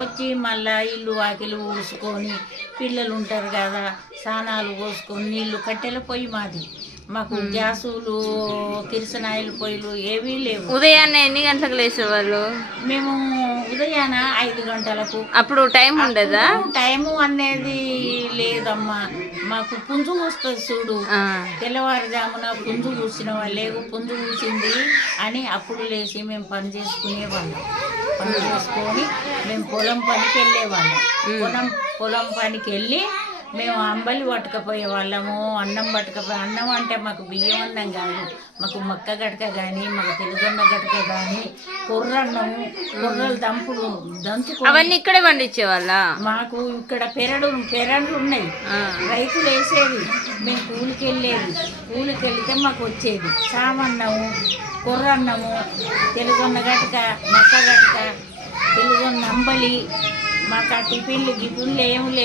వచ్చి మళ్ళా ఇల్లు వాకిలు ఊడ్చుకొని పిల్లలు ఉంటారు కదా, స్నానాలు పోసుకొని నీళ్లు కట్టెల పొయ్యి మాది. మాకు గ్యాసులు కిరసనాయిలు పొయ్యిలు ఏవీ లేవు. ఉదయాన్నే ఎన్ని గంటలకు లేచేవాళ్ళు? మేము ఉదయాన 5 గంటలకు. అప్పుడు టైం ఉండదా? టైము అనేది లేదమ్మా. మాకు పుంజు కూస్తుంది చూడు, తెల్లవారుజామున పుంజు కూర్చిన వాళ్ళేగు పుంజు కూర్చింది అని అప్పుడు లేచి మేము పని చేసుకునేవాళ్ళం. పని చేసుకొని మేము పొలం పనికి వెళ్ళేవాళ్ళం. పొలం పనికి వెళ్ళి మేము అంబలి పట్టుకపోయే వాళ్ళము, అన్నం పట్టుకపోయే. అన్నం అంటే మాకు బియ్యం అన్నం కాదు, మాకు మక్క గడక కానీ, మాకు తెల్లజొన్న గడక కానీ, కొర్రన్నము, కొర్రలు దంచుకొని అవన్నీ ఇక్కడే పండించేవాళ్ళ. మాకు ఇక్కడ పెరళ్ళు ఉన్నాయి, రైతులు వేసేది. మేము కూలికి వెళ్ళేది. కూలికి వెళ్తే మాకు వచ్చేది సామన్నము, కొర్రన్నము, తెల్లజొన్న గడక, మక్క గడక, తెల్లజొన్న అంబలి. మాకు ఆ టిఫిన్లు గిఫిన్లు ఏమి లేవు.